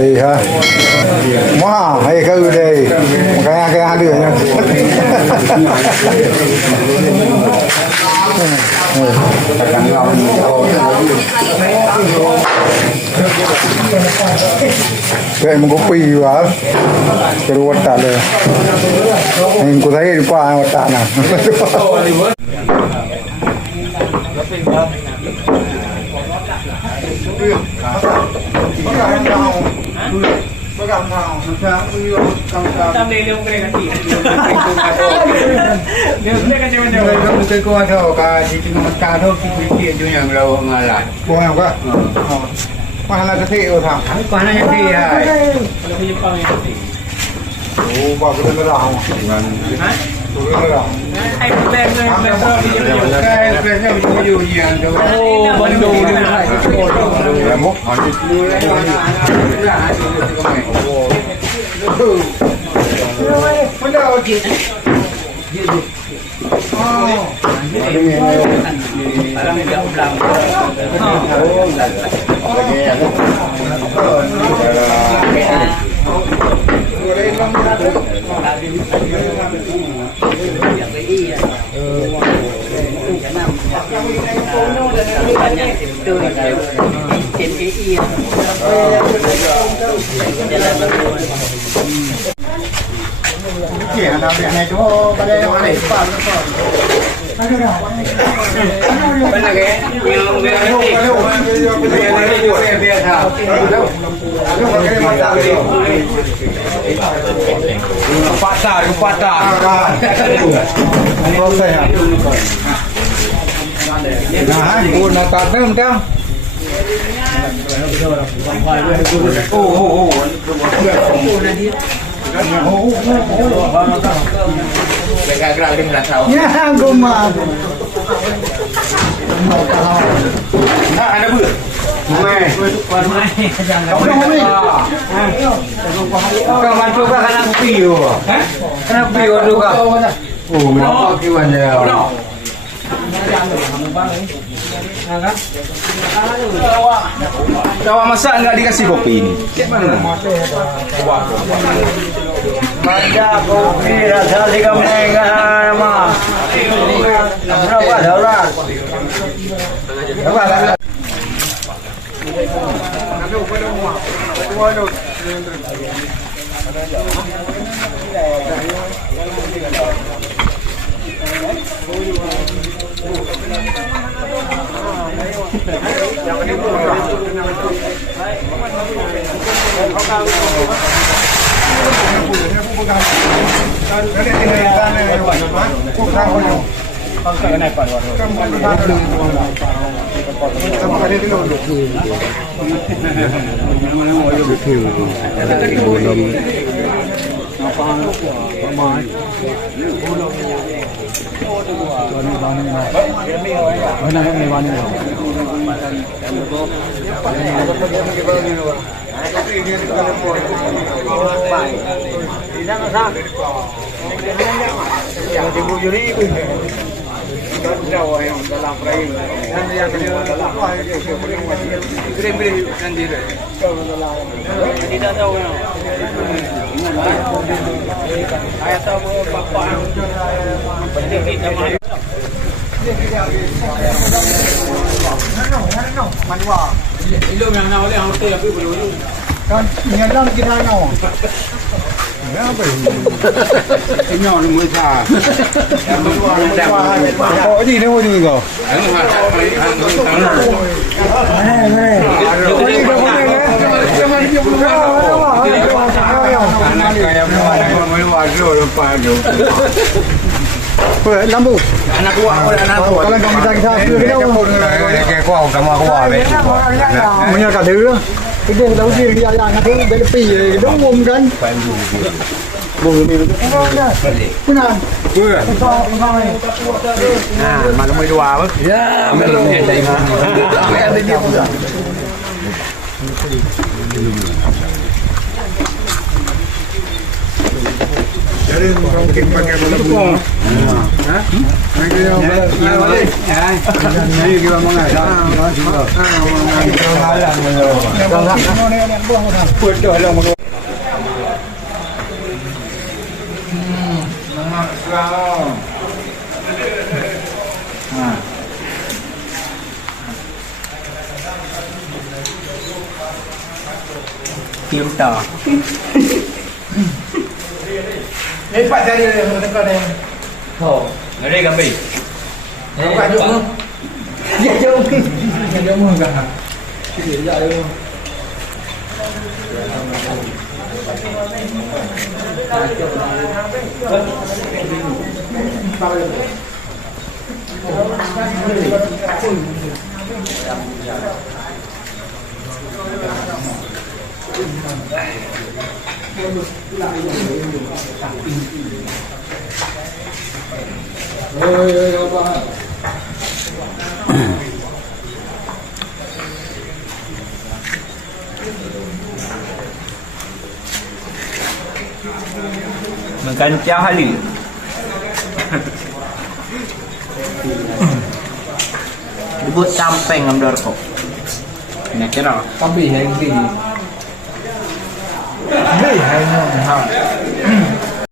Iya. Wah, hai kau deh. Kayak ada ya. Kayak mau kopi juga. Keluar tak le. Yang ku saya lupa tak nak. Mana ke sini orang? Mana yang dia? Oh, bagus benar. Hai plan Oh, Bandung ni. Lemuk. Mana okey. Oh. Barang dia ulang. Patah. Nah, pun nak tak macam. Gerak-gerak dia nak tahu. Ya, goma. Nah, ada apa? Mai. Kau bantu kau kena kopi yo. Kena kopi yo kau. Oh, kenapa kiwan dia? Kau masak enggak dikasih kopi ini? Cek mana? Ada kopi rasa tiga mega mah. Berapa dolar? Berapa? Ilmu yang nak oleh hotel apa boleh. Kan nyalam kita nyawa. Apa ini? Nyawa ni muda. Oh, ini ni ni kau. Lambu. Anak kuat, anak kuat. Kalau kamu tak kita Kayak kuat sama kuat. Punya kat dia. Kita tahu dia anak tu belepi dong umum kan. Bung ni. Benar. Nah, malam itu apa? Ya, malam dia jadi. Ada dia pula. Ada kau bikin pakai bola bunga. Hah? Lagi yang balik. Ini kita mengajar. Cinta. Pak cari yang dekat ni. Oh, ngeri gambi. Bukan jom. Ya jom. Ya jom kan. Ya jom. Mengkancang hali. Debut sampeng amdor kok. Nak kira. Tapi yang ini. Ini hanya